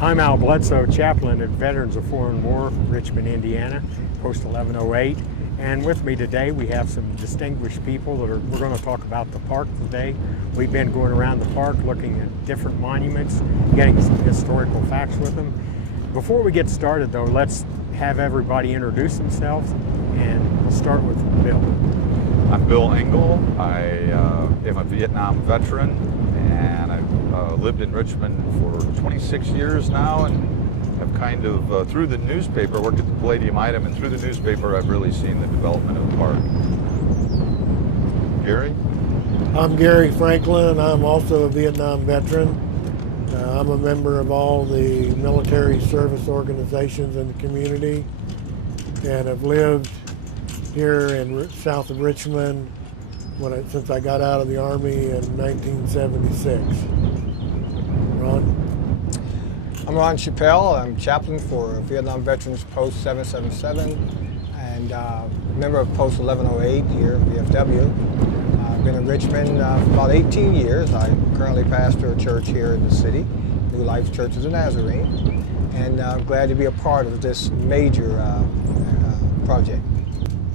I'm Al Bledsoe, chaplain at Veterans of Foreign War, Richmond, Indiana, Post 1108. And with me today we have some distinguished people we're going to talk about the park today. We've been going around the park looking at different monuments, getting some historical facts with them. Before we get started though, let's have everybody introduce themselves, and we'll start with Bill. I'm Bill Engel. I am a Vietnam veteran, and I've lived in Richmond for 26 years now, and have kind of, through the newspaper, worked at the Palladium Item, and through the newspaper I've really seen the development of the park. Gary? I'm Gary Franklin. I'm also a Vietnam veteran. I'm a member of all the military service organizations in the community, and have lived here in south of Richmond since I got out of the Army in 1976. Ron? I'm Ron Chappelle. I'm chaplain for Vietnam Veterans Post 777 and member of Post 1108 here at VFW. I've been in Richmond for about 18 years. I currently pastor a church here in the city, New Life Church of the Nazarene, and I'm glad to be a part of this major project.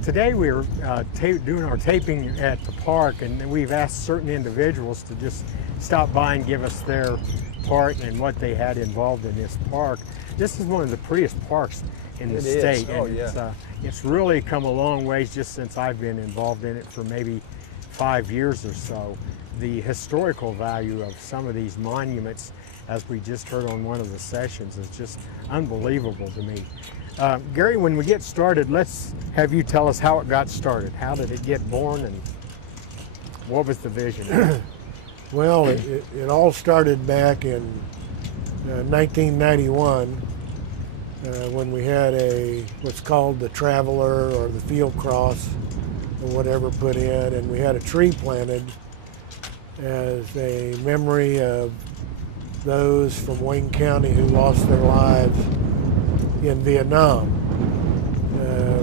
Today we're doing our taping at the park, and we've asked certain individuals to just stop by and give us their part and what they had involved in this park. This is one of the prettiest parks in the state, and it's really come a long ways just since I've been involved in it for maybe 5 years or so. The historical value of some of these monuments, as we just heard on one of the sessions, is just unbelievable to me. Gary, when we get started, let's have you tell us how it got started. How did it get born, and what was the vision? Well, it all started back in 1991 when we had what's called the Traveler or the Field Cross or whatever put in, and we had a tree planted as a memory of those from Wayne County who lost their lives in Vietnam.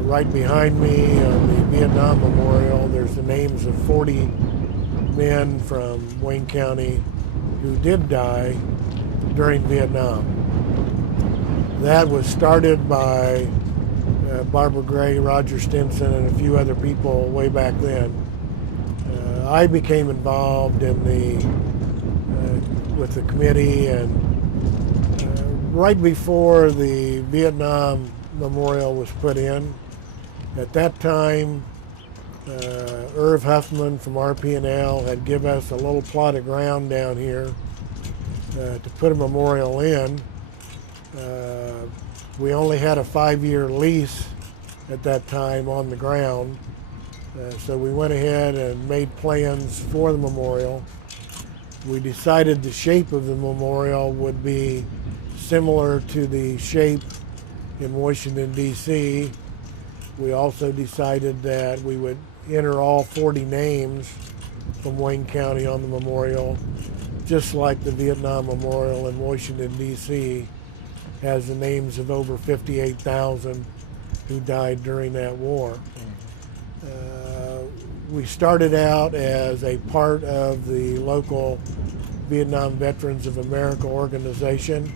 Right behind me on the Vietnam Memorial, there's the names of 40 men from Wayne County who did die during Vietnam. That was started by Barbara Gray, Roger Stinson, and a few other people way back then. I became involved in with the committee, and right before the Vietnam Memorial was put in. At that time, Irv Huffman from RP&L had given us a little plot of ground down here to put a memorial in. We only had a 5-year lease at that time on the ground, so we went ahead and made plans for the memorial. We decided the shape of the memorial would be similar to the shape in Washington, D.C. We also decided that we would enter all 40 names from Wayne County on the memorial, just like the Vietnam Memorial in Washington, D.C. has the names of over 58,000 who died during that war. We started out as a part of the local Vietnam Veterans of America organization.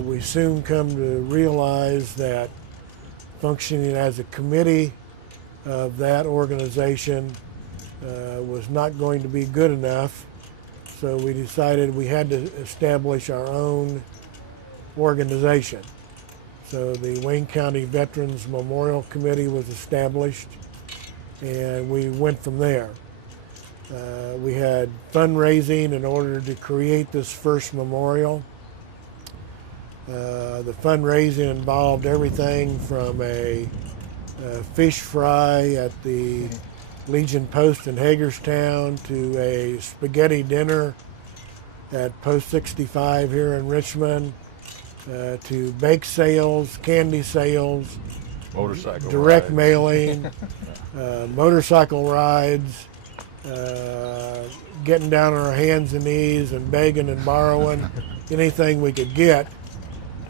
We soon come to realize that functioning as a committee of that organization was not going to be good enough, so we decided we had to establish our own organization. So the Wayne County Veterans Memorial Committee was established, and we went from there. We had fundraising in order to create this first memorial. The fundraising involved everything from a fish fry at the Legion Post in Hagerstown to a spaghetti dinner at Post 65 here in Richmond, to bake sales, candy sales, Motorcycle direct rides. Mailing, motorcycle rides, getting down on our hands and knees and begging and borrowing anything we could get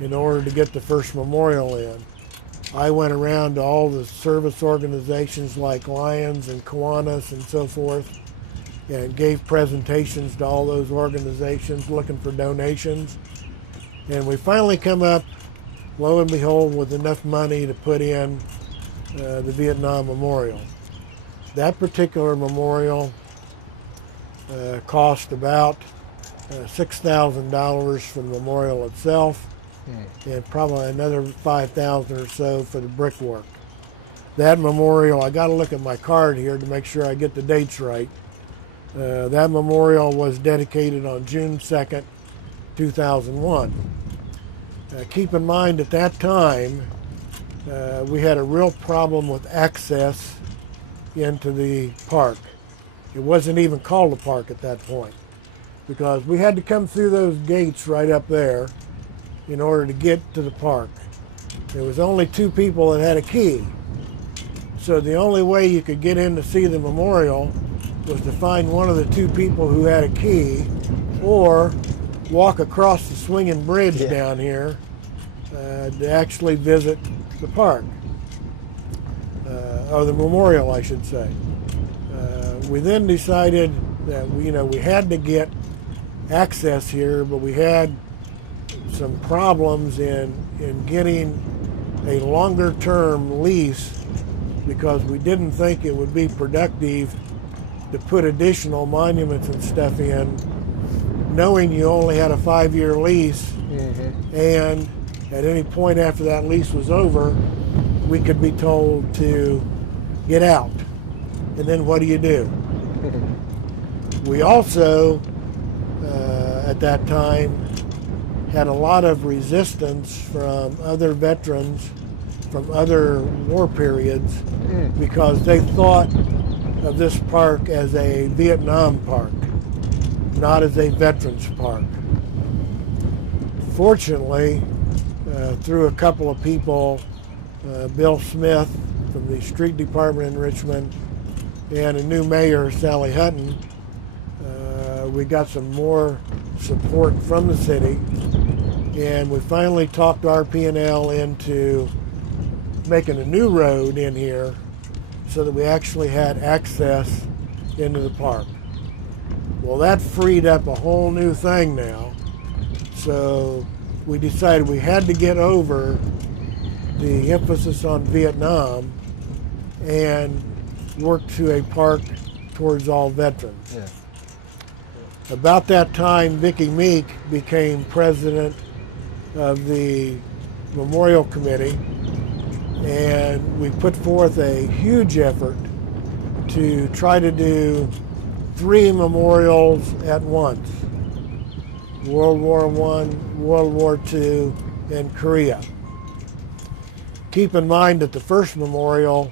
in order to get the first memorial in. I went around to all the service organizations like Lions and Kiwanis and so forth, and gave presentations to all those organizations looking for donations. And we finally come up, lo and behold, with enough money to put in the Vietnam Memorial. That particular memorial cost about $6,000 for the memorial itself, and probably another $5,000 or so for the brickwork. That memorial, I got to look at my card here to make sure I get the dates right. That memorial was dedicated on June 2nd, 2001. Keep in mind at that time, we had a real problem with access into the park. It wasn't even called a park at that point, because we had to come through those gates right up there in order to get to the park. There was only 2 people that had a key. So the only way you could get in to see the memorial was to find one of the 2 people who had a key, or walk across the swinging bridge down here to actually visit the park, or the memorial, I should say. We then decided that we had to get access here, but we had some problems in getting a longer term lease, because we didn't think it would be productive to put additional monuments and stuff in, knowing you only had a 5-year lease, and at any point after that lease was over, we could be told to get out. And then what do you do? We also, at that time, had a lot of resistance from other veterans from other war periods, because they thought of this park as a Vietnam park, not as a veterans park. Fortunately, through a couple of people, Bill Smith from the street department in Richmond and a new mayor, Sally Hutton, we got some more support from the city, and we finally talked RP&L into making a new road in here so that we actually had access into the park. Well, that freed up a whole new thing now. So we decided we had to get over the emphasis on Vietnam and work to a park towards all veterans. Yeah. About that time, Vicki Meek became president of the Memorial Committee, and we put forth a huge effort to try to do 3 memorials at once: World War I, World War II, and Korea. Keep in mind that the first memorial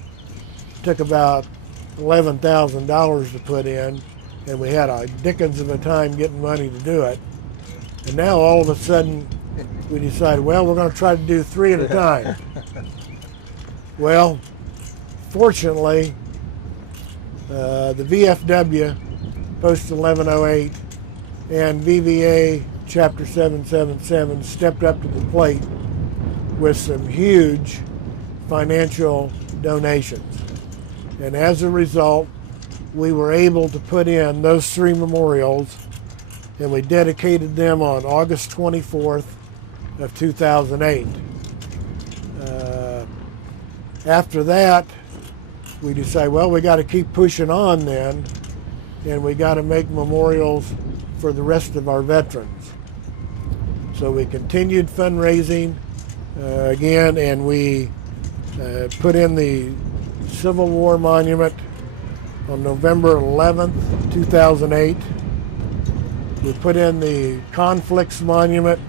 took about $11,000 to put in, and we had a dickens of a time getting money to do it. And now all of a sudden we decided, well, we're going to try to do 3 at a time. Well, fortunately, the VFW, Post 1108, and VVA Chapter 777 stepped up to the plate with some huge financial donations. And as a result, we were able to put in those 3 memorials, and we dedicated them on August 24th of 2008. After that, we decided, well, we got to keep pushing on then, and we got to make memorials for the rest of our veterans. So we continued fundraising again, and we put in the Civil War Monument on November 11th, 2008. We put in the Conflicts Monument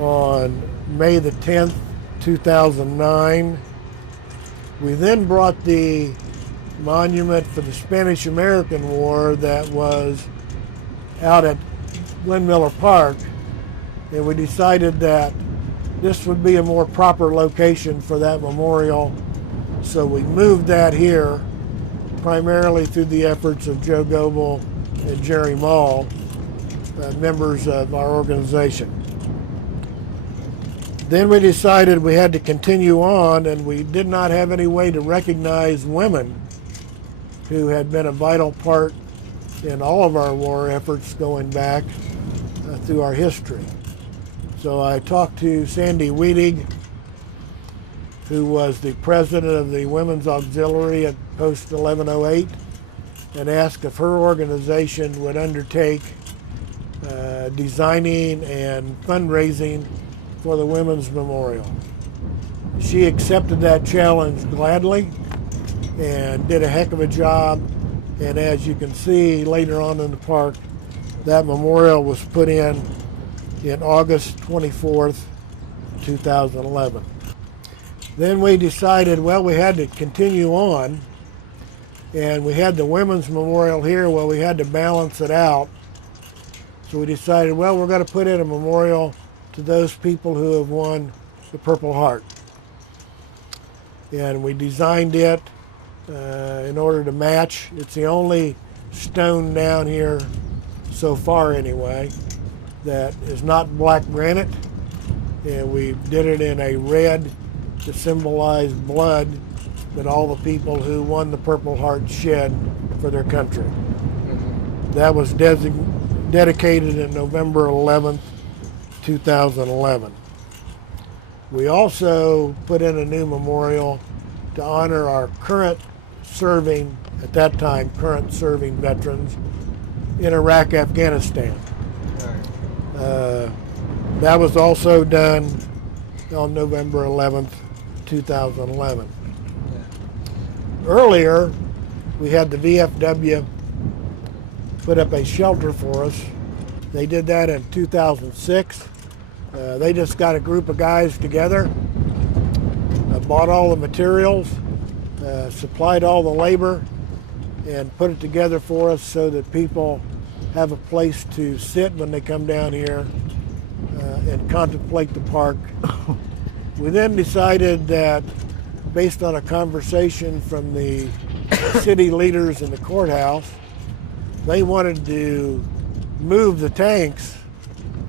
on May the 10th, 2009. We then brought the monument for the Spanish-American War that was out at Glen Miller Park, and we decided that this would be a more proper location for that memorial, so we moved that here, primarily through the efforts of Joe Goebel and Jerry Mall, members of our organization. Then we decided we had to continue on, and we did not have any way to recognize women who had been a vital part in all of our war efforts going back through our history. So I talked to Sandy Weedig, who was the president of the Women's Auxiliary at Post 1108, and asked if her organization would undertake designing and fundraising for the Women's Memorial. She accepted that challenge gladly and did a heck of a job. And as you can see later on in the park, that memorial was put in August 24th, 2011. Then we decided, well, we had to continue on, and we had the Women's Memorial here. Well, we had to balance it out. So we decided, well, we're going to put in a memorial to those people who have won the Purple Heart. And we designed it in order to match. It's the only stone down here, so far anyway, that is not black granite. And we did it in a red to symbolize blood that all the people who won the Purple Heart shed for their country. That was dedicated in November 11th, 2011. We also put in a new memorial to honor our current serving veterans in Iraq, Afghanistan. That was also done on November 11th, 2011. Earlier, we had the VFW put up a shelter for us. They did that in 2006. They just got a group of guys together, bought all the materials, supplied all the labor, and put it together for us so that people have a place to sit when they come down here and contemplate the park. We then decided that, based on a conversation from the city leaders in the courthouse, they wanted to move the tanks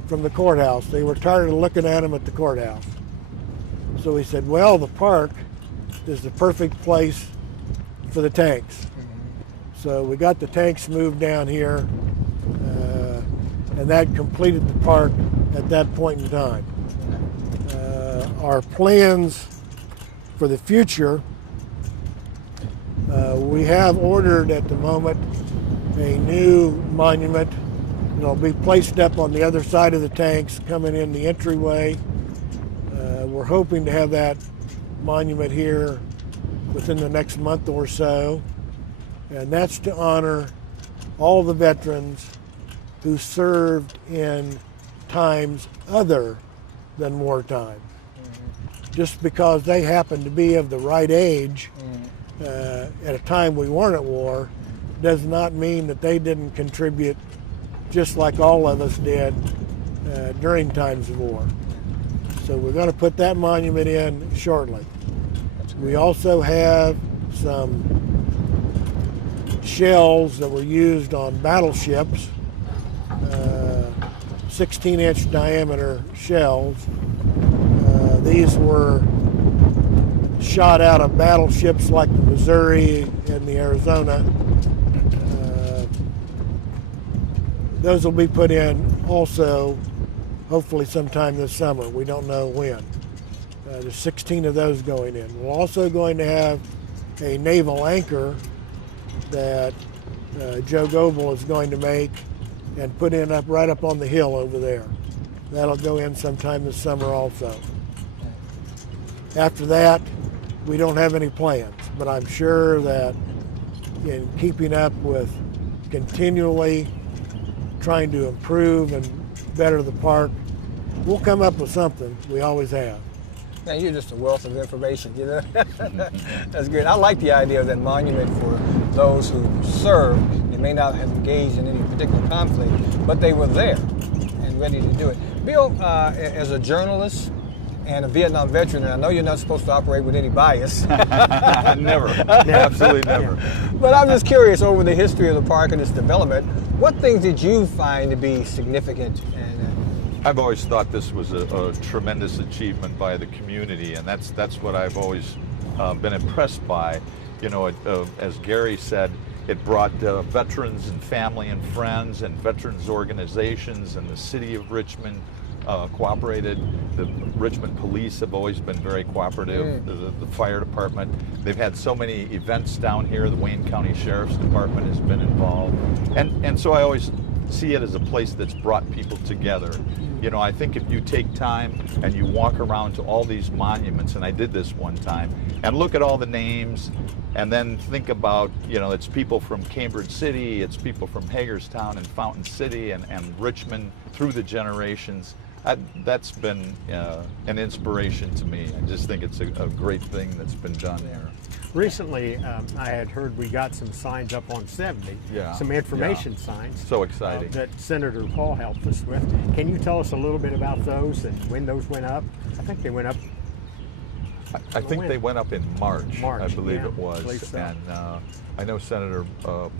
from the courthouse. They were tired of looking at them at the courthouse. So we said, well, the park is the perfect place for the tanks. So we got the tanks moved down here, and that completed the park at that point in time. Our plans for the future, we have ordered at the moment a new monument. It'll be placed up on the other side of the tanks coming in the entryway. We're hoping to have that monument here within the next month or so, and that's to honor all the veterans who served in times other than wartime. Just because they happened to be of the right age at a time we weren't at war does not mean that they didn't contribute just like all of us did during times of war. So we're going to put that monument in shortly. We also have some shells that were used on battleships, 16-inch diameter shells. These were shot out of battleships like the Missouri and the Arizona. Those will be put in also, hopefully sometime this summer. We don't know when. There's 16 of those going in. We're also going to have a naval anchor that Joe Goebel is going to make and put in right up on the hill over there. That'll go in sometime this summer also. After that, we don't have any plans, but I'm sure that in keeping up with continually trying to improve and better the park, we'll come up with something. We always have. Man, you're just a wealth of information, you know? That's good. I like the idea of that monument for those who served. They may not have engaged in any particular conflict, but they were there and ready to do it. Bill, as a journalist and a Vietnam veteran, and I know you're not supposed to operate with any bias. Never. Absolutely never. But I'm just curious, over the history of the park and its development, what things did you find to be significant? I've always thought this was a tremendous achievement by the community, and that's what I've always been impressed by. You know, as Gary said, it brought veterans and family and friends and veterans organizations and the city of Richmond cooperated. The Richmond police have always been very cooperative. The fire department, they've had so many events down here. The Wayne County Sheriff's Department has been involved. And so I always see it as a place that's brought people together. You know, I think if you take time and you walk around to all these monuments, and I did this one time, and look at all the names, and then think about, you know, it's people from Cambridge City, it's people from Hagerstown and Fountain City and Richmond through the generations. That's been an inspiration to me. I just think it's a great thing that's been done here. Recently, I had heard we got some signs up on 70, some information signs. So exciting. That Senator Paul helped us with. Can you tell us a little bit about those and when those went up? I think they went up. I think they went up in March, I believe it was. I believe so. And I know Senator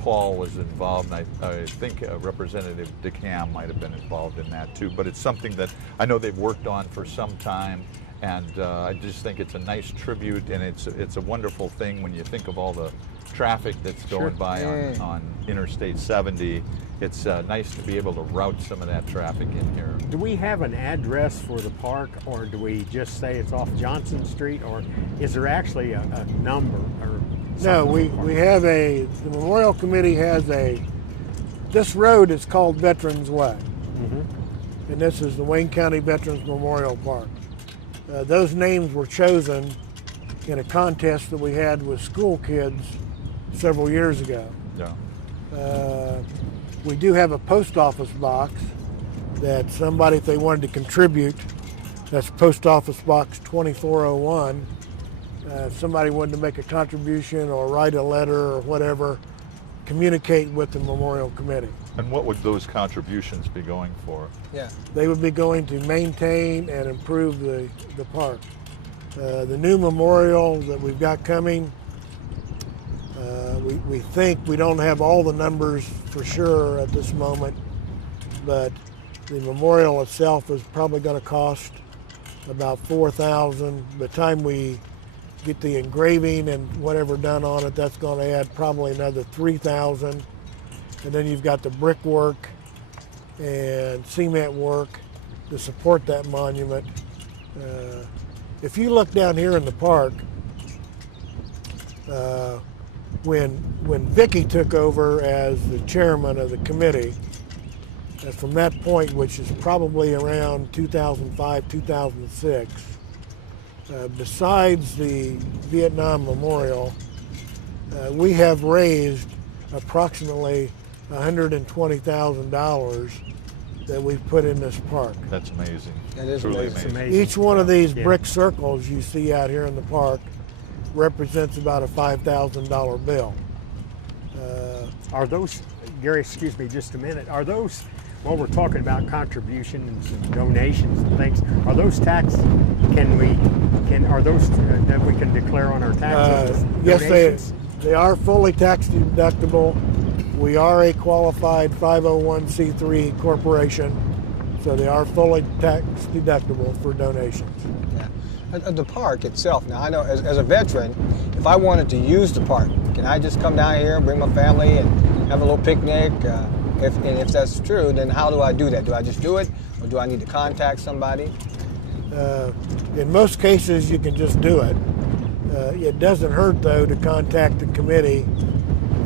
Paul was involved, and I think Representative DeCam might have been involved in that too. But it's something that I know they've worked on for some time, and I just think it's a nice tribute, and it's a wonderful thing when you think of all the traffic that's going by on Interstate 70. It's nice to be able to route some of that traffic in here. Do we have an address for the park, or do we just say it's off Johnson Street, or is there actually a number? Or no, we have the Memorial Committee has this road is called Veterans Way. And this is the Wayne County Veterans Memorial Park. Those names were chosen in a contest that we had with school kids several years ago. We do have a post office box that somebody, if they wanted to contribute, that's Post Office Box 2401. If somebody wanted to make a contribution or write a letter or whatever, communicate with the Memorial Committee. And what would those contributions be going for? They would be going to maintain and improve the park. The new memorial that we've got coming, we think, we don't have all the numbers for sure at this moment, but the memorial itself is probably going to cost about $4,000. By the time we get the engraving and whatever done on it, that's going to add probably another $3,000. And then you've got the brickwork and cement work to support that monument. If you look down here in the park, when Vicki took over as the chairman of the committee, from that point, which is probably around 2005, 2006, besides the Vietnam Memorial, we have raised approximately $120,000 that we've put in this park. That's amazing. That is Truly amazing. Each one of these brick circles you see out here in the park represents about a $5,000 bill. Are those, Gary, excuse me just a minute, are those, while we're talking about contributions and donations and things, are those tax, are those that we can declare on our taxes? Yes, they are fully tax deductible. We are a qualified 501c3 corporation, so they are fully tax deductible for donations. The park itself, now I know as a veteran, if I wanted to use the park, can I just come down here, bring my family and have a little picnic? If that's true, then how do I do that? Do I just do it, or do I need to contact somebody? In most cases, you can just do it. It doesn't hurt, though, to contact the committee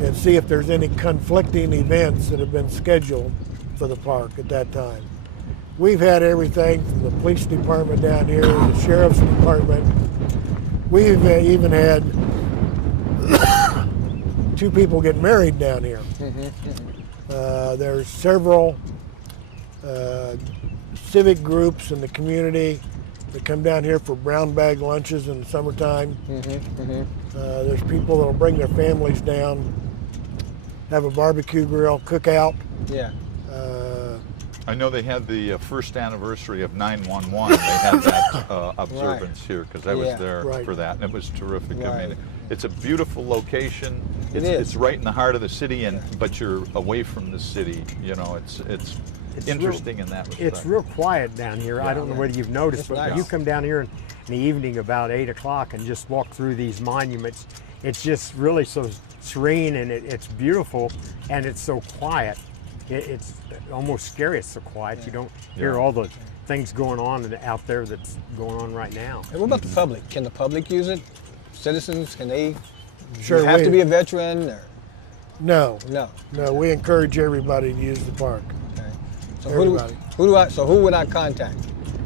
and see if there's any conflicting events that have been scheduled for the park at that time. We've had everything from the police department down here, the sheriff's department. We've even had 2 people get married down here. There's several civic groups in the community that come down here for brown bag lunches in the summertime. There's people that'll bring their families down, have a barbecue grill, cook out. I know they had the first anniversary of 911. They had that observance here, because I was there for that, and it was terrific. I mean, it's a beautiful location. It's right in the heart of the city, but you're away from the city. You know, it's interesting in that respect. It's real quiet down here. I don't know whether you've noticed, but when you come down here in the evening about 8 o'clock and just walk through these monuments, it's just really so serene, and it's beautiful, and it's so quiet. It's almost scary. It's so quiet. You don't hear all the things going on out there that's going on right now. And what about the public? Can the public use it? Citizens, can they? Sure, you have we- to be a veteran? Or? No, No. no, we encourage everybody to use the park. Okay. So Everybody. who would I contact?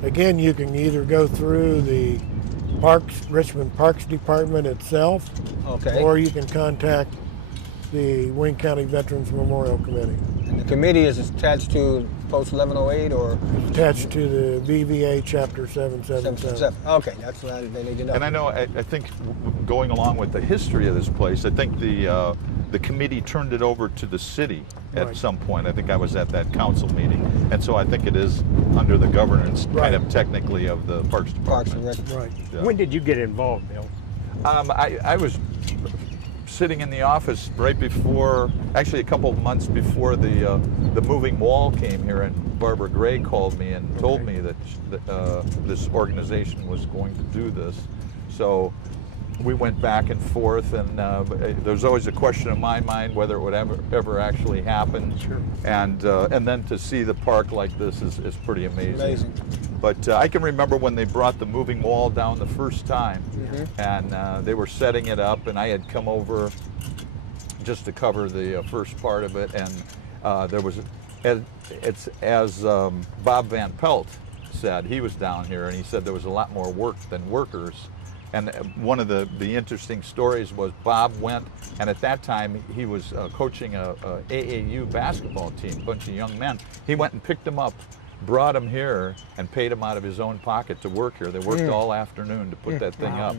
Again, you can either go through the Richmond Parks Department itself, Okay. or you can contact the Wayne County Veterans Memorial Committee. And the committee is attached to Post 1108 or Attached to the BVA Chapter 777. 777? Okay, that's what they need to know. And I know, I think going along with the history of this place, I think the committee turned it over to the city at Right. some point. I think I was at that council meeting. And so I think it is under the governance Right. kind of technically of the Parks Parks Department. and Rec. Right. Yeah. When did you get involved, Bill? I was sitting in the office right before, actually a couple of months before the moving wall came here, and Barbara Gray called me and told me that this organization was going to do this. So we went back and forth, and there's always a question in my mind whether it would ever actually happen. Sure. And then to see the park like this is pretty amazing. Amazing. But I can remember when they brought the moving wall down the first time, and they were setting it up, and I had come over just to cover the first part of it, and there was, as Bob Van Pelt said, he was down here, and he said there was a lot more work than workers. And one of the interesting stories was Bob went, and at that time he was coaching a AAU basketball team, a bunch of young men. He went and picked them up, brought them here, and paid them out of his own pocket to work here. They worked all afternoon to put that thing up.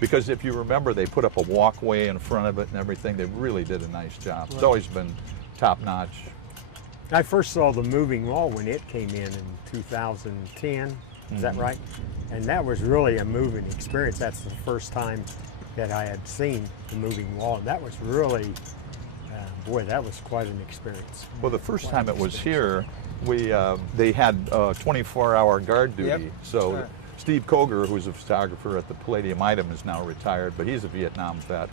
Because if you remember, they put up a walkway in front of it and everything. They really did a nice job. It's always been top notch. I first saw the moving wall when it came in 2010. Is that right? And that was really a moving experience. That's the first time that I had seen the moving wall. And that was really, boy, that was quite an experience. Well, the first time it was here, they had 24-hour guard duty. Yep. So Right. Steve Koger, who's a photographer at the Palladium Item, is now retired, but he's a Vietnam vet.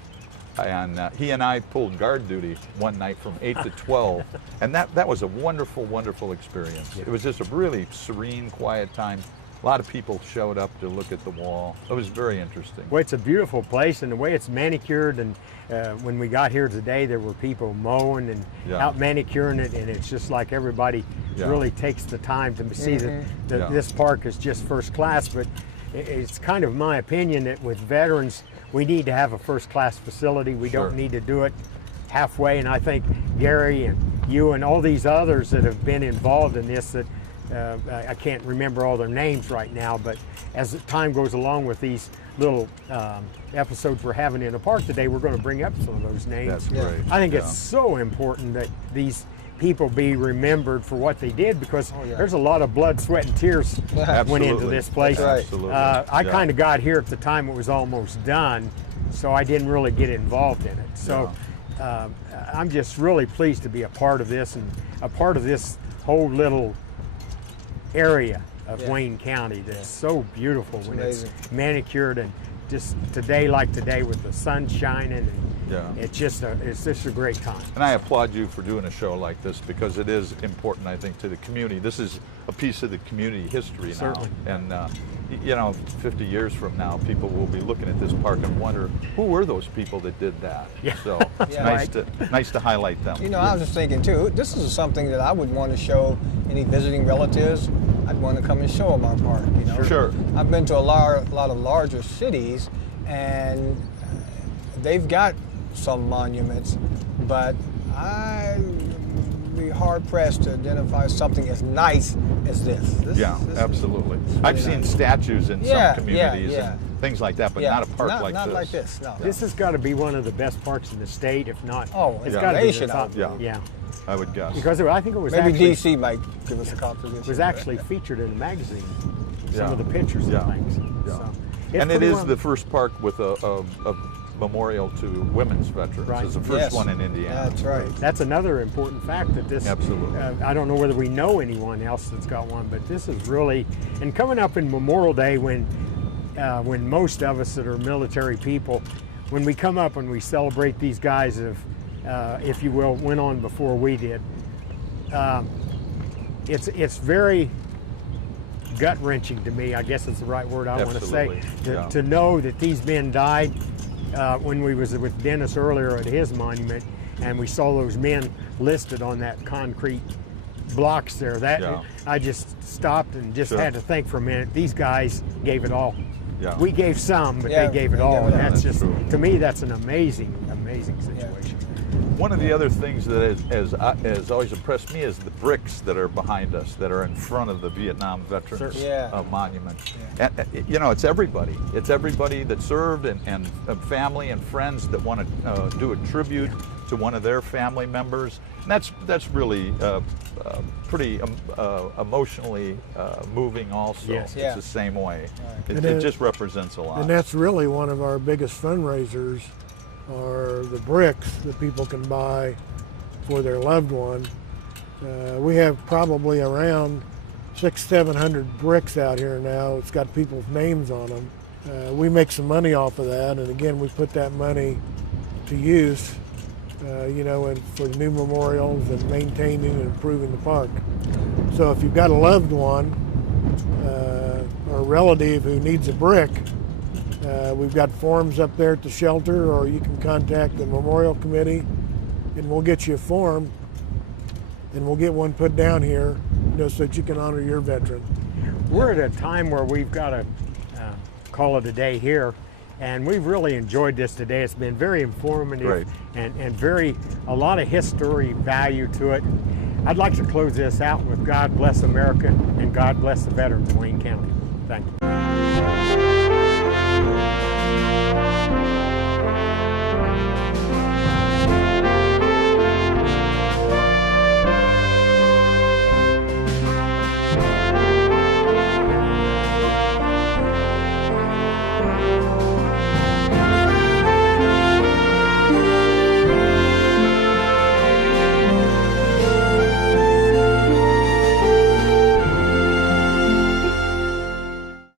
And he and I pulled guard duty one night from 8 to 12. And that was a wonderful, wonderful experience. It was just a really serene, quiet time. A lot of people showed up to look at the wall. It was very interesting. Well, it's a beautiful place, and the way it's manicured, and when we got here today, there were people mowing and out manicuring it, and it's just like everybody really takes the time to see that this park is just first class. But it's kind of my opinion that with veterans, we need to have a first class facility. We don't need to do it halfway, and I think Gary and you and all these others that have been involved in this, that I can't remember all their names right now, but as time goes along with these little episodes we're having in the park today, we're going to bring up some of those names. That's great. I think it's so important that these people be remembered for what they did, because there's a lot of blood, sweat, and tears went into this place. That's right. Absolutely. I kind of got here at the time it was almost done, so I didn't really get involved in it. So I'm just really pleased to be a part of this, and a part of this whole little area of Wayne County that's so beautiful when amazing. it's manicured, and just today like today with the sun shining, and it's just a great time. And I applaud you for doing a show like this, because it is important, I think, to the community. This is a piece of the community history now. Certainly. And, you know, 50 years from now, people will be looking at this park and wonder, who were those people that did that? Yeah. So it's nice to highlight them. You know, I was just thinking too, this is something that I would want to show any visiting relatives. I'd want to come and show them our park, you know. Sure. I've been to a lot of larger cities, and they've got some monuments, but I'd be hard pressed to identify something as nice as this. This Absolutely. really I've seen nice. statues in some communities and things like that, but not a park like not this. like this. No. This has got to be one of the best parks in the state, if not. Oh, it's yeah. got to be Nation, the top. yeah. Yeah. I would guess. Because I think it was Maybe actually, DC might give us a contribution. it was actually featured in the magazine. Some Yeah. of the pictures Yeah. and things. Yeah. So, And it pretty is well- the first park with a memorial to women's veterans. Right. It's the first Yes. one in Indiana. That's right. That's another important fact that this. Absolutely. I don't know whether we know anyone else that's got one, but this is really, and coming up in Memorial Day, when most of us that are military people, when we come up and we celebrate these guys of, if you will, went on before we did. It's very gut-wrenching to me, I guess it's the right word I want to say, Absolutely, yeah. to know that these men died when we was with Dennis earlier at his monument, and we saw those men listed on that concrete blocks there. That Yeah. I just stopped and just Sure. had to think for a minute. These guys gave it all. Yeah. We gave some, but Yeah, they gave it they all, gave it and all. that's That's just, true. to me, that's an amazing situation. One of the other things that has always impressed me is the bricks that are behind us, that are in front of the Vietnam Veterans Certainly. Yeah. Monument. And, you know, it's everybody. It's everybody that served and family and friends that want to do a tribute to one of their family members. And that's really pretty emotionally moving also. Yes. It's Yeah. the same way. And It it- just represents a lot. And that's really one of our biggest fundraisers, are the bricks that people can buy for their loved one. We have probably around 600-700 bricks out here now. It's got people's names on them. We make some money off of that, and again, we put that money to use, you know, and for new memorials and maintaining and improving the park. So if you've got a loved one or a relative who needs a brick, we've got forms up there at the shelter, or you can contact the memorial committee and we'll get you a form and we'll get one put down here, you know, so that you can honor your veteran. We're at a time where we've got to call it a day here, and we've really enjoyed this today. It's been very informative. Great. and a lot of history value to it. I'd like to close this out with God bless America and God bless the veterans of Wayne County. Thank you.